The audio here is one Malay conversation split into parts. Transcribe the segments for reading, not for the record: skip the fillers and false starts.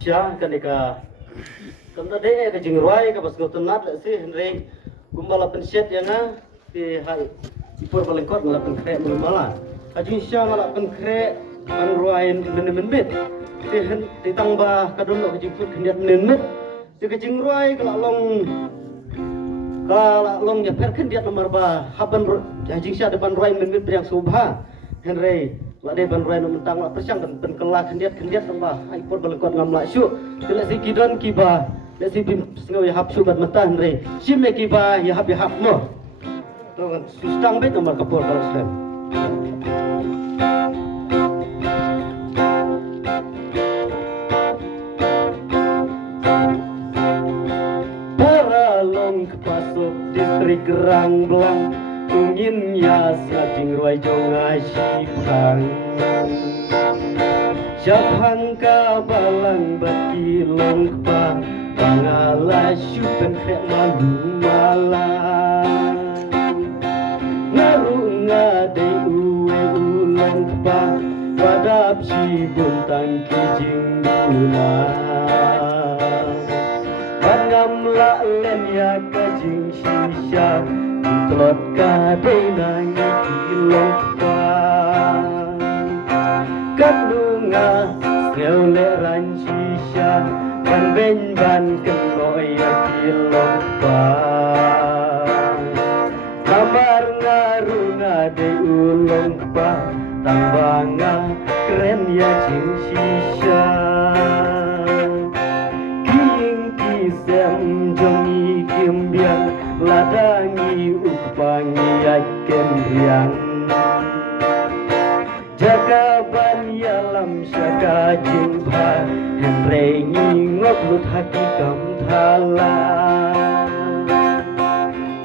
Siya kanika kanda de ka jingruai ka bas gotunat la si henry kumbala penset yana ti hai ipur balengkot ngala penkre mulmala kajing sia ngala penkre anruain menbet ti tangba kadon ka jingput kendiat menbet ti ka jingruai kala long ya per kendiat nomor ba haban kajing sia depan ruai menbet yang subha henry la de ban ruai mentang la persyang dan penkela kendiat tambah ipur balengkot ngamla syu tila si kidon kiba le si bim singaw ya hap subat matan re si me kiba ya hap mo to kan sustang bet nomor kapur kalau Islam para long pasok distrik Rangblang tungin ya sajing ruai jonga sipang Siapang ka balang baki long pa pangala syupen krek malu malang ngaru ngade uwe ulang pa wadap si buntang kijing guna pangam la len ya kajing shisha telot kade nangi kilong pa kadunga ngele rancisha ban ben ban kenoi kilong pa kamar ngarunga de ulong pa tambanga keren ya cing shisha king kisem jongi kimbiang ladangi ukpangi aken riang Jakaban yalam syaka jingpa henrengi ngoblut haki kamthala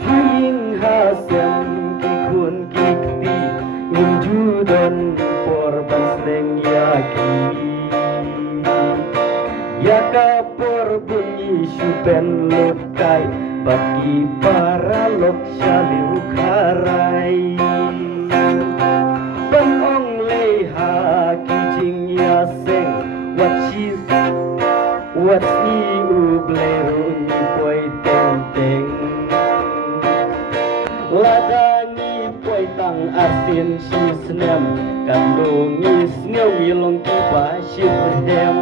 Haying hasem kikun kikti Ngunjudon porban sleng yaki Yaka porbunyi syupen lukai Baki para lok syaliu karai What's iu blero ni poi teng Ladani poi tang asin si snem Kandungi sneu wilong kipa shibhem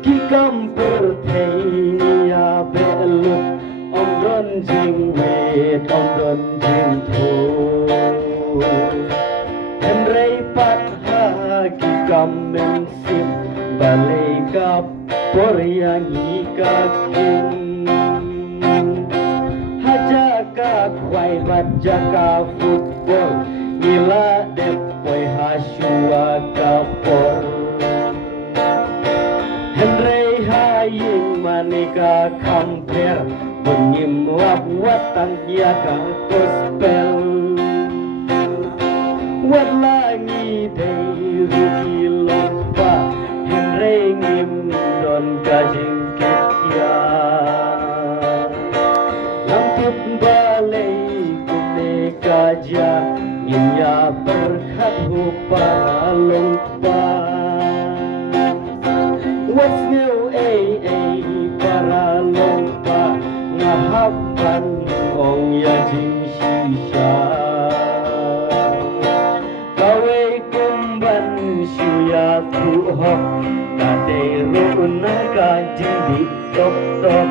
Kikam pertei ya belut Om don jing wet om don jing tho Henrei pat kamen sim balai ka poryangi ka king haja ka kwai baja ka football gila depoi hasua ka por henrei haying manika kamper benyim watang ya ka gospel walangi dei rugi lompa henrei ngim don kajing ketya lamput balai kune kaja nginya berkat para lompa what's new para lompa ngahapan ong ya jing shisha Syuya tuhoh kate runa kajing tok tok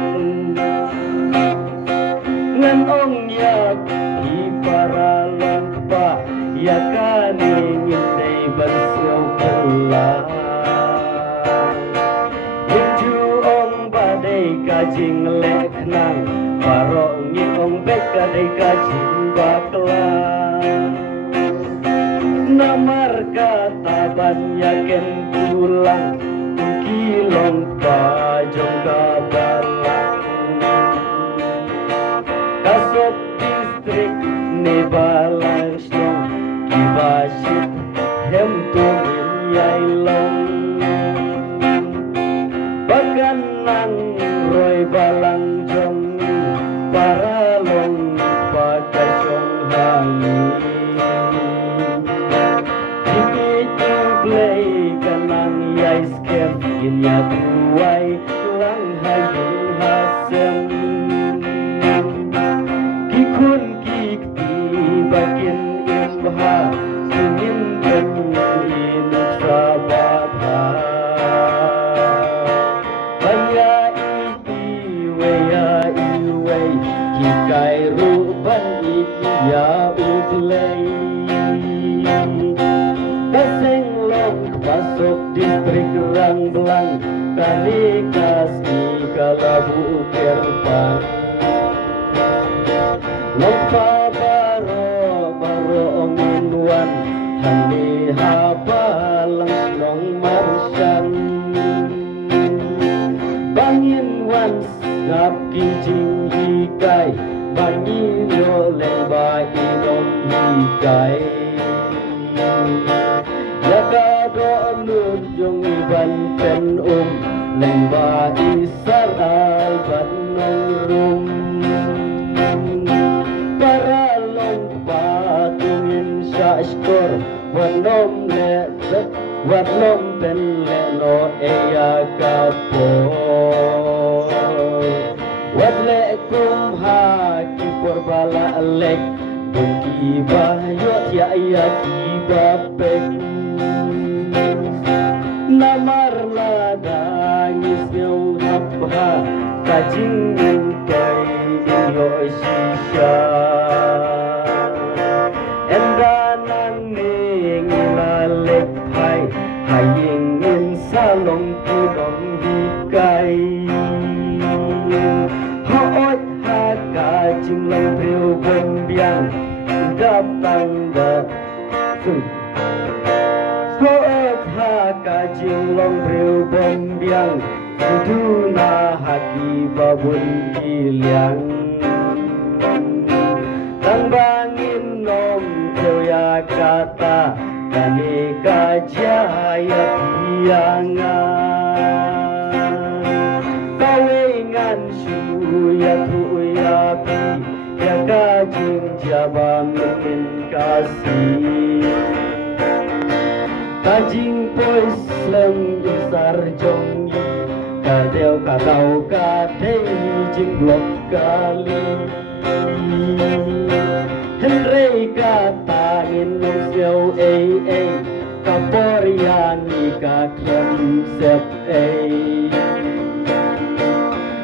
ngan ong ya ki para lompa ya kane ngintay bansyaw pula Inju ong badai kajing leknang parongi ong bek kadai kajing baklang Namar kata banyaken pulang kilong pajong kabalang Kasop distrik ne balang stong kibasit hem tungin yailong Bagan nang roy balang jong para long pagkasyong hangin play kanang yai scam inya tuai lang hayung hasem kikun kikti bakin imha sungin ben inuk sababha baya iti weya iwei kikai ruban ikiya utlei kaseng long pasok distrik Rangbelang kanikas di kalabu kerpan Lompa baro onginwan hani habalang nong marsyan bangin wan ngap kijing hikai bangin yo leba inom hikai Yakado nun jong iban pen lengba isar albat nong rum para long patungin syashkor wanom le wanom pen le no eya kapor wadle kumha kipor bala lek bunki bayot ya ya kibapek namar ladangis nyau napha kajing kai dinyo shisha endanan ning lalek hai haying in salong kudong hikai hoot ha kajing lang priu bembiang datang datang Hoot ha kajing long priu bembiang Duna haki babun giliang Tang bangin nom ya kata Kani kajaya piangan Kawengan suya tuyapi Ya kajing jabang min kasih Kajing pois lem isar jongi Kadeo kakau kadei jing blok kali Henrei katangin nong siau Kaporiani kaklem sep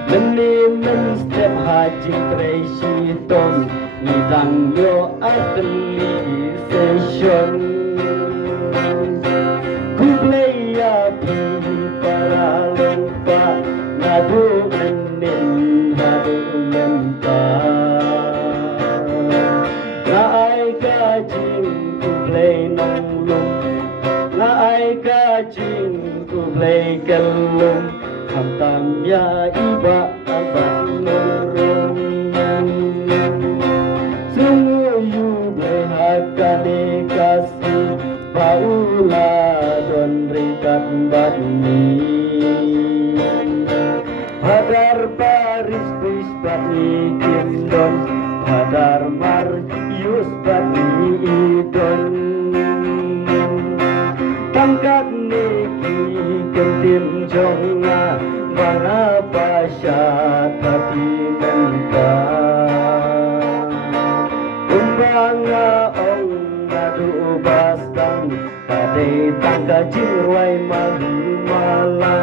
Meni men step hajing treisi tong Nidang yo ateli session Kublaya pi para lompa Nadu menin hadu lempa Naai kajing kublay nong lum Naai kajing kublay kelum Hamtam ya iba abat nurung Sungu yu blay hakane kasih Paula don rikat batni Hadar Paris bis batni kindon Hadar mar yus batni idon Tangkat niki kentim jonga Mana pasyat hati menta Umbanga ong nadu bastang Kadai tangga jirwai mahimala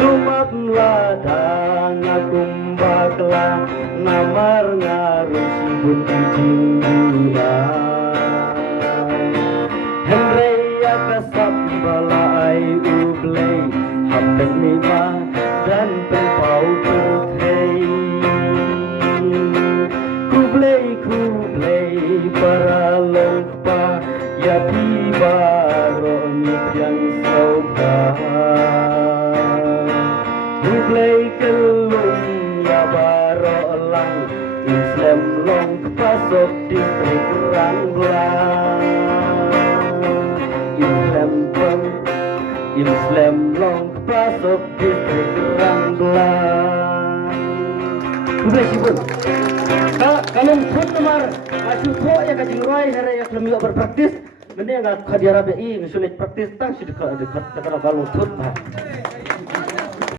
Tumat ladang akumbakla Namar ngarus bunti jingguna Henrei akasap balai ublei Hampir mima dan tempau berhei Kublai para lompa Ya pibaro nyibyang sobha Kublai kelung ya baro lang Islam long kepasok distrik Rangbelang Islam long kepasok distrik Rangbelang Kublai sibun Kalau pun temar masuk kok ya kajing roy hari yang belum berpraktis Mene nga khadiara be i ngsulit praktis tang si dekat dekat balung tut bah.